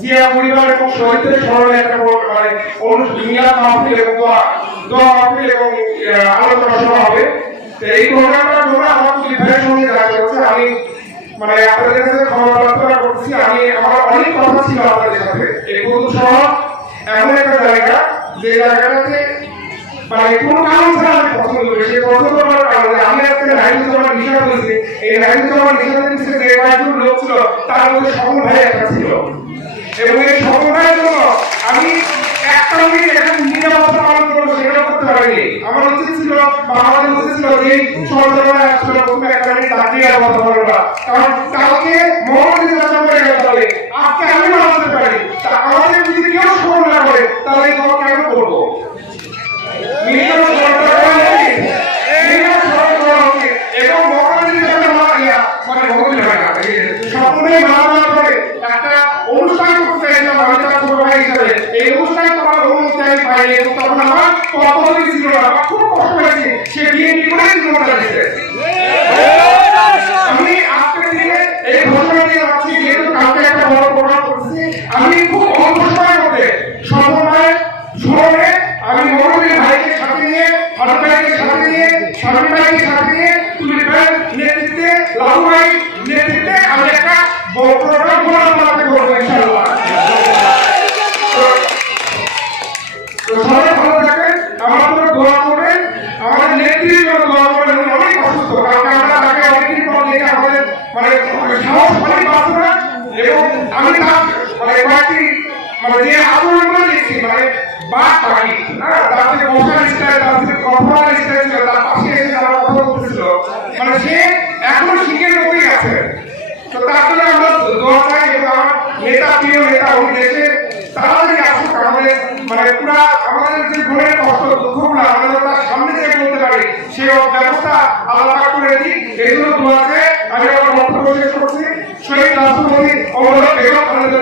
জিয়া পরিবার এবং শহীদদের স্মরণে একটা এবং আলোচনা সভা হবে। এই প্রোগ্রামটার জন্য আমার ভাইয়ের সঙ্গে দেখা যাচ্ছে। আমি আপনাদের কাছে ক্ষমা প্রার্থনা করছি। আমার অনেক কথা ছিল আপনাদের সাথে। এই বন্ধু সহ এমন একটা জায়গা যে জায়গাটাতে কোন কারণ ছাড়া আমি পছন্দ করি, সেই পছন্দ করার কারণে আমি আজকে রাইজুজ্জামান নিশা বলছি। এই রাইজুজ্জামান নিশাদের পিছনে যে কয়েকজন লোক ছিল তার মধ্যে সকল ভাই একটা ছিল, এবং এই সকল ভাইয়ের জন্য আমি একটা মিনিট এখানে নিরাপত্তা পালন করবো সেটা করতে পারিনি। আমার উচিত ছিল বা আমাদের উচিত ছিল যে সরকারের আসলে প্রথমে একটা মিনিট দাঁড়িয়ে কথা বলবো না, কারণ কালকে মহামারী নির্বাচন করে গেলে তাহলে আজকে আমি মানতে পারি আমাদের যদি কেউ স্মরণ না করে তাহলে এই দল কেন করবো? আমি খুব অল্প সময়ের মধ্যে সমন্বয় ধরে আমি মরুদের ভাইকে সাথে নিয়ে ফারুক ভাইকে সাথে নিয়ে শামীম ভাইকে সাথে নিয়ে তুলিপ ভাইয়ের নেতৃত্বে লালু ভাই নেতৃত্বে আমি একটা বড় প্রোগ্রাম বানাতে করবো ইনশাআল্লাহ। সবাই ভালো থাকবেন, আমার জন্য দোয়া করবেন, আমাদের নেত্রীর জন্য দোয়া করবেন। উনি অনেক অসুস্থ, কারণ আমরা তাকে অনেকদিন পর দেখে আমাদের সাহস অনেক বাঁচত না, এবং আমি তার কয়েকটি যে আন্দোলনগুলো দেখছি বাদ পাখি, তার থেকে বসার স্টাইল, তার থেকে কথা স্টাইল ছিল, তার পাশে এসে যারা কথা বলতেছিল, সে এখনো শিখের মতোই আছে। তো তার জন্য আমরা দোয়া চাই, এবং আমার নেতা প্রিয় নেতা উনি দেশে তাড়াতাড়ি আসুক, আমাদের পুরা আমাদের যে ঘরের কষ্ট দুঃখগুলো আমাদের তার সামনে থেকে বলতে পারি সেই ব্যবস্থা আল্লাহ করে দিই। এই জন্য দোয়া চাই। আমি আমার বক্তব্য শেষ করছি। শহীদ রাষ্ট্রপতি অমর বেগম খালেদা